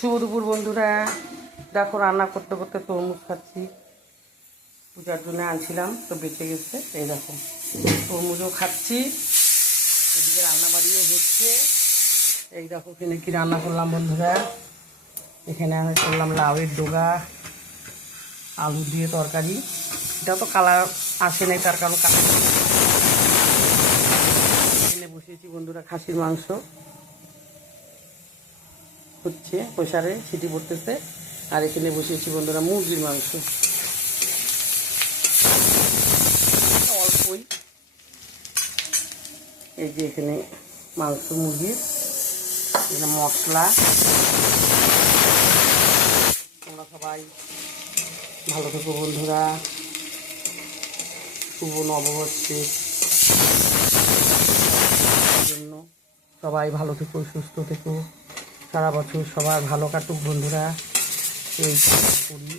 শুভ দুপুর বন্ধুরা। দেখো রান্না করতে করতে তরমুজ খাচ্ছি। পূজার জন্য আনছিলাম তো বেঁচে গেছে, এই দেখো তরমুজও খাচ্ছি, এদিকে রান্না বাড়িও হচ্ছে। এই দেখো এখানে কি রান্না করলাম বন্ধুরা। এখানে আমি করলাম লাউয়ের ডোগা, আলু দিয়ে তরকারি। এটা তো কালার আসে নাই, তার কারণ এখানে বসিয়েছি বন্ধুরা খাসির মাংস হচ্ছে, প্রেসারে সিটি পড়তেছে। আর এখানে বসিয়েছি বন্ধুরা মুরগির মাংস, অল্পই। এই যে এখানে মাংস মুরগির, এখানে মশলা। তোমরা সবাই ভালো থেকো বন্ধুরা, শুভ নববর্ষের জন্য সবাই ভালো থেকো, সুস্থ থেকো, সারা বছর সবার ভালো কাটুক বন্ধুরা, এই করি।